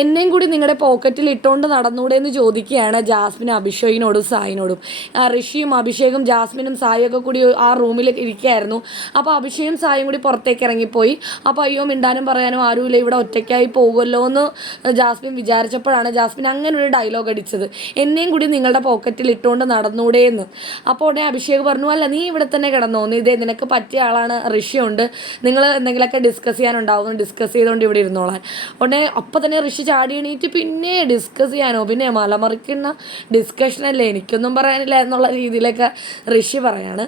എന്നെയും കൂടി നിങ്ങളുടെ പോക്കറ്റിൽ ഇട്ടുകൊണ്ട് നടന്നൂടെ എന്ന് ചോദിക്കുകയാണ് ജാസ്മിൻ അഭിഷേകിനോടും സായിനോടും. ഋഷിയും അഭിഷേകും ജാസ്മിനും സായിയൊക്കെ കൂടി ആ റൂമിൽ ഇരിക്കുകയായിരുന്നു. അപ്പോൾ അഭിഷേകും സായും കൂടി പുറത്തേക്ക് ഇറങ്ങിപ്പോയി. അപ്പോൾ അയ്യോ മിണ്ടാനും പറയാനും ആരുമില്ല, ഇവിടെ ഒറ്റയ്ക്കായി പോകുമല്ലോ എന്ന് ജാസ്മിൻ വിചാരിച്ചപ്പോഴാണ് ജാസ്മിൻ അങ്ങനെ ഒരു ഡയലോഗ് അടിച്ചത്, എന്നെയും കൂടി നിങ്ങളുടെ പോക്കറ്റിൽ ഇട്ടുകൊണ്ട് നടന്നൂടെ എന്ന്. അപ്പോൾ ഉടനെ അഭിഷേക് പറഞ്ഞു, അല്ല നീ ഇവിടെ തന്നെ കിടന്നോ, നീ ഇതേ നിനക്ക് പറ്റിയ ആളാണ്, ഋഷിയുണ്ട്, നിങ്ങൾ എന്തെങ്കിലുമൊക്കെ ഡിസ്കസ് ചെയ്യാനുണ്ടാവും, ഡിസ്കസ് ചെയ്തുകൊണ്ട് ഇവിടെ ഇരുന്നോളാൻ. ഉടനെ അപ്പം തന്നെ ഋഷി ചാടി എണീറ്റ് പിന്നെ ഡിസ്കസ് ചെയ്യാനോ, പിന്നെ മലമറിക്കുന്ന ഡിസ്കഷനല്ലേ, എനിക്കൊന്നും പറയാനില്ല എന്നുള്ള രീതിയിലൊക്കെ ഋഷി പറയാണ്.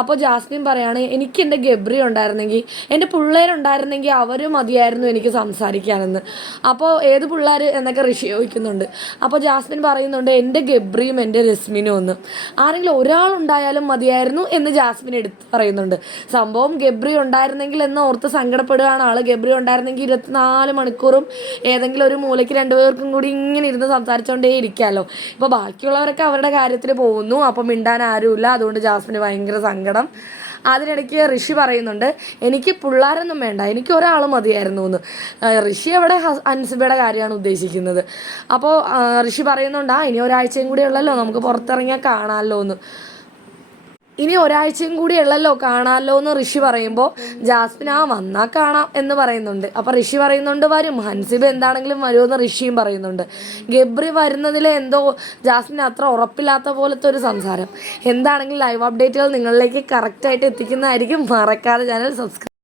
അപ്പോൾ ജാസ്മിൻ പറയാണ്, എനിക്ക് എൻ്റെ ഗബ്രി ഉണ്ടായിരുന്നെങ്കിൽ, എൻ്റെ പിള്ളേരുണ്ടായിരുന്നെങ്കിൽ അവർ മതിയായിരുന്നു എനിക്ക് സംസാരിക്കാനെന്ന്. അപ്പോൾ ഏത് പിള്ളേർ എന്നൊക്കെ ഋഷി ചോദിക്കുന്നുണ്ട്. അപ്പോൾ ജാസ്മിൻ പറയുന്നുണ്ട്, എൻ്റെ ഗബ്രിയും എൻ്റെ രശ്മിനും ഒന്ന്, ആരെങ്കിലും ഒരാളുണ്ടായാലും മതിയായിരുന്നു എന്ന് ജാസ്മിൻ എടുത്ത് പറയുന്നുണ്ട്. സംഭവം ഗബ്രി ഉണ്ടായിരുന്നെങ്കിൽ എന്ന് ഓർത്ത് സങ്കടപ്പെടുകയാണ് ആൾ. ഗബ്രി ഉണ്ടായിരുന്നെങ്കിൽ 24 മണിക്കൂറും ഏതെങ്കിലും ഒരു മൂലയ്ക്ക് രണ്ടുപേർക്കും കൂടി ഇങ്ങനെ ഇരുന്ന് സംസാരിച്ചുകൊണ്ടേ ഇരിക്കാമല്ലോ. ഇപ്പോൾ ബാക്കിയുള്ളവരൊക്കെ അവരുടെ കാര്യത്തിൽ പോകുന്നു, അപ്പം മിണ്ടാൻ ആരുമില്ല, അതുകൊണ്ട് ജാസ്മിന് ഭയങ്കര സങ്കടം. അതിനിടയ്ക്ക് ഋഷി പറയുന്നുണ്ട്, എനിക്ക് പിള്ളേരൊന്നും വേണ്ട, എനിക്ക് ഒരാൾ മതിയായിരുന്നു എന്ന്. ഋഷി അവിടെ അൻസിബയുടെ കാര്യമാണ് ഉദ്ദേശിക്കുന്നത്. അപ്പോൾ ഋഷി പറയുന്നുണ്ട്, ഇനി ഒരാഴ്ചയും കൂടി ഉള്ളല്ലോ, നമുക്ക് പുറത്തിറങ്ങിയാൽ കാണാമല്ലോ എന്ന്. ഇനി ഒരാഴ്ചയും കൂടി ഉള്ളല്ലോ കാണാമല്ലോ എന്ന് ഋഷി പറയുമ്പോൾ ജാസ്മിൻ വന്നാൽ കാണാം എന്ന് പറയുന്നുണ്ട്. അപ്പോൾ ഋഷി പറയുന്നുണ്ട്, വരും, ഹൻസിബ് എന്താണെങ്കിലും വരുമെന്ന് ഋഷിയും പറയുന്നുണ്ട്. ഗബ്രി വരുന്നതിൽ എന്തോ ജാസ്മിൻ അത്ര ഉറപ്പില്ലാത്ത പോലത്തെ ഒരു സംസാരം. എന്താണെങ്കിലും ലൈവ് അപ്ഡേറ്റുകൾ നിങ്ങളിലേക്ക് കറക്റ്റായിട്ട് എത്തിക്കുന്നതായിരിക്കും. മറക്കാതെ ചാനൽ സബ്സ്ക്രൈബ്